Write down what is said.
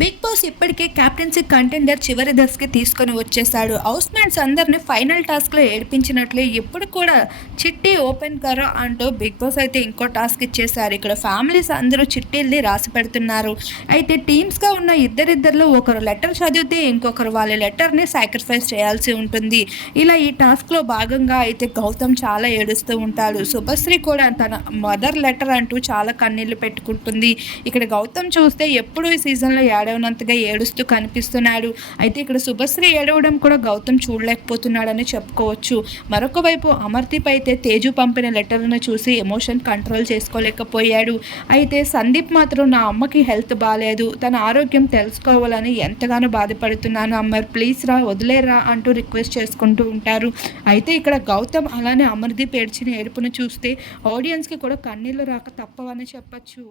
Big boss ఇప్పటికే captaincy contender చివరి దశకి తీసుకొని వచ్చేసాడు. హౌస్ మేట్స్ అందరిని ఫైనల్ టాస్క్లో ఏడిపించినట్లే ఇప్పుడు కూడా చిట్టి ఓపెన్ కరో అంటూ బిగ్ బాస్ అయితే ఇంకో టాస్క్ ఇచ్చేశారు. ఇక్కడ ఫ్యామిలీస్ అందరూ చిట్టీల్ని రాసి పెడుతున్నారు. అయితే టీమ్స్గా ఉన్న ఇద్దరిద్దరిలో ఒకరు లెటర్ చదివితే ఇంకొకరు వాళ్ళ లెటర్ని సాక్రిఫైస్ చేయాల్సి ఉంటుంది. ఇలా ఈ టాస్క్లో భాగంగా అయితే గౌతమ్ చాలా ఏడుస్తూ ఉంటాడు. శుభశ్రీ కూడా తన మదర్ లెటర్ అంటూ చాలా కన్నీళ్లు పెట్టుకుంటుంది. ఇక్కడ గౌతమ్ చూస్తే ఎప్పుడు ఈ సీజన్లో ఏడవనంతగా ఏడుస్తూ కనిపిస్తున్నాడు. అయితే ఇక్కడ శుభశ్రీ ఏడవడం కూడా గౌతమ్ చూడలేకపోతున్నాడని చెప్పుకోవచ్చు. మరొక వైపు అమర్దీప్ అయితే తేజు పంపిన లెటర్ను చూసి ఎమోషన్ కంట్రోల్ చేసుకోలేకపోయాడు. అయితే సందీప్ మాత్రం నా అమ్మకి హెల్త్ బాగాలేదు, తన ఆరోగ్యం తెలుసుకోవాలని ఎంతగానో బాధపడుతున్నాను, అమ్మర్ ప్లీజ్ రా వదిలేరా అంటూ రిక్వెస్ట్ చేసుకుంటూ ఉంటారు. అయితే ఇక్కడ గౌతమ్ అలానే అమర్దీప్ ఏడ్చిన ఏడుపును చూస్తే ఆడియన్స్కి కూడా కన్నీళ్లు రాక తప్పవని చెప్పచ్చు.